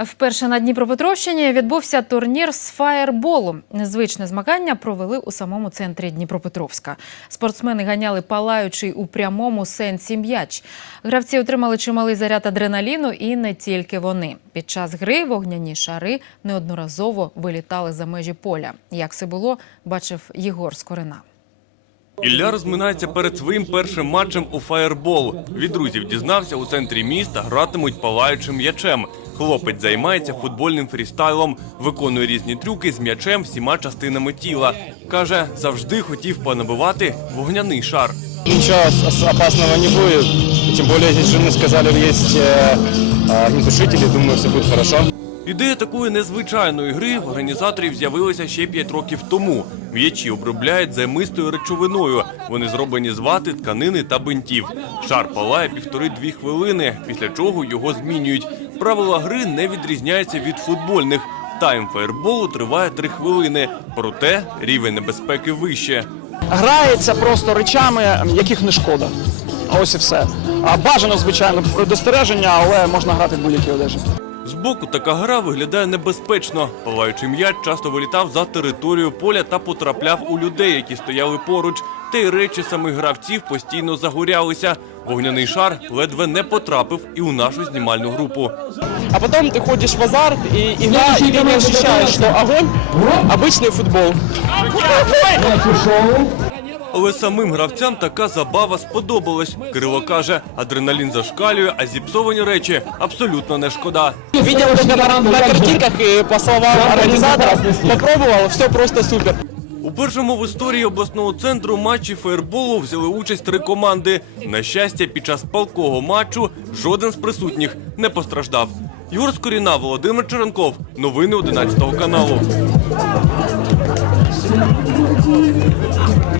Вперше на Дніпропетровщині відбувся турнір з фаєрболу. Незвичне змагання провели у самому центрі Дніпропетровська. Спортсмени ганяли палаючий у прямому сенсі м'яч. Гравці отримали чималий заряд адреналіну і не тільки вони. Під час гри вогняні шари неодноразово вилітали за межі поля. Як це було, бачив Єгор Скорина. Ілля розминається перед своїм першим матчем у фаєрбол. Від друзів дізнався, у центрі міста гратимуть палаючим м'ячем. Хлопець займається футбольним фрістайлом, виконує різні трюки з м'ячем всіма частинами тіла. Каже, завжди хотів понабивати вогняний шар. Ничего ос- опасного не будет. Тем более здесь жены сказали, есть э, э, огнетушители, думаю, все будет хорошо. Ідея такої незвичайної гри в організаторів з'явилася ще 5 років тому. М'ячі обробляють займистою речовиною. Вони зроблені з вати, тканини та бинтів. Шар палає півтори-дві хвилини, після чого його змінюють. Правила гри не відрізняються від футбольних. Тайм фаєрболу триває 3 хвилини, проте рівень небезпеки вище. грається просто речами, яких не шкода. Ось і все. Бажано, звичайно, предостереження, але можна грати в будь-якій одежі. Збоку така гра виглядає небезпечно. Палаючий м'яч часто вилітав за територію поля та потрапляв у людей, які стояли поруч. Та й речі самих гравців постійно загорялися. Вогняний шар ледве не потрапив і у нашу знімальну групу. А потом ты ходишь в азарт, и игра, и ты не ощущаешь, что огонь – обычный футбол. Але самим гравцям така забава сподобалась. Кирило каже, адреналін зашкалює, а зіпсовані речі абсолютно не шкода. Видел только на, на картинках, и по словам организаторов, попробовал, все просто супер. У першому в історії обласного центру матчі фейерболу взяли участь три команди. На щастя, під час палкого матчу жоден з присутніх не постраждав. Юр Скоріна, Володимир Черенков. Новини 11 каналу.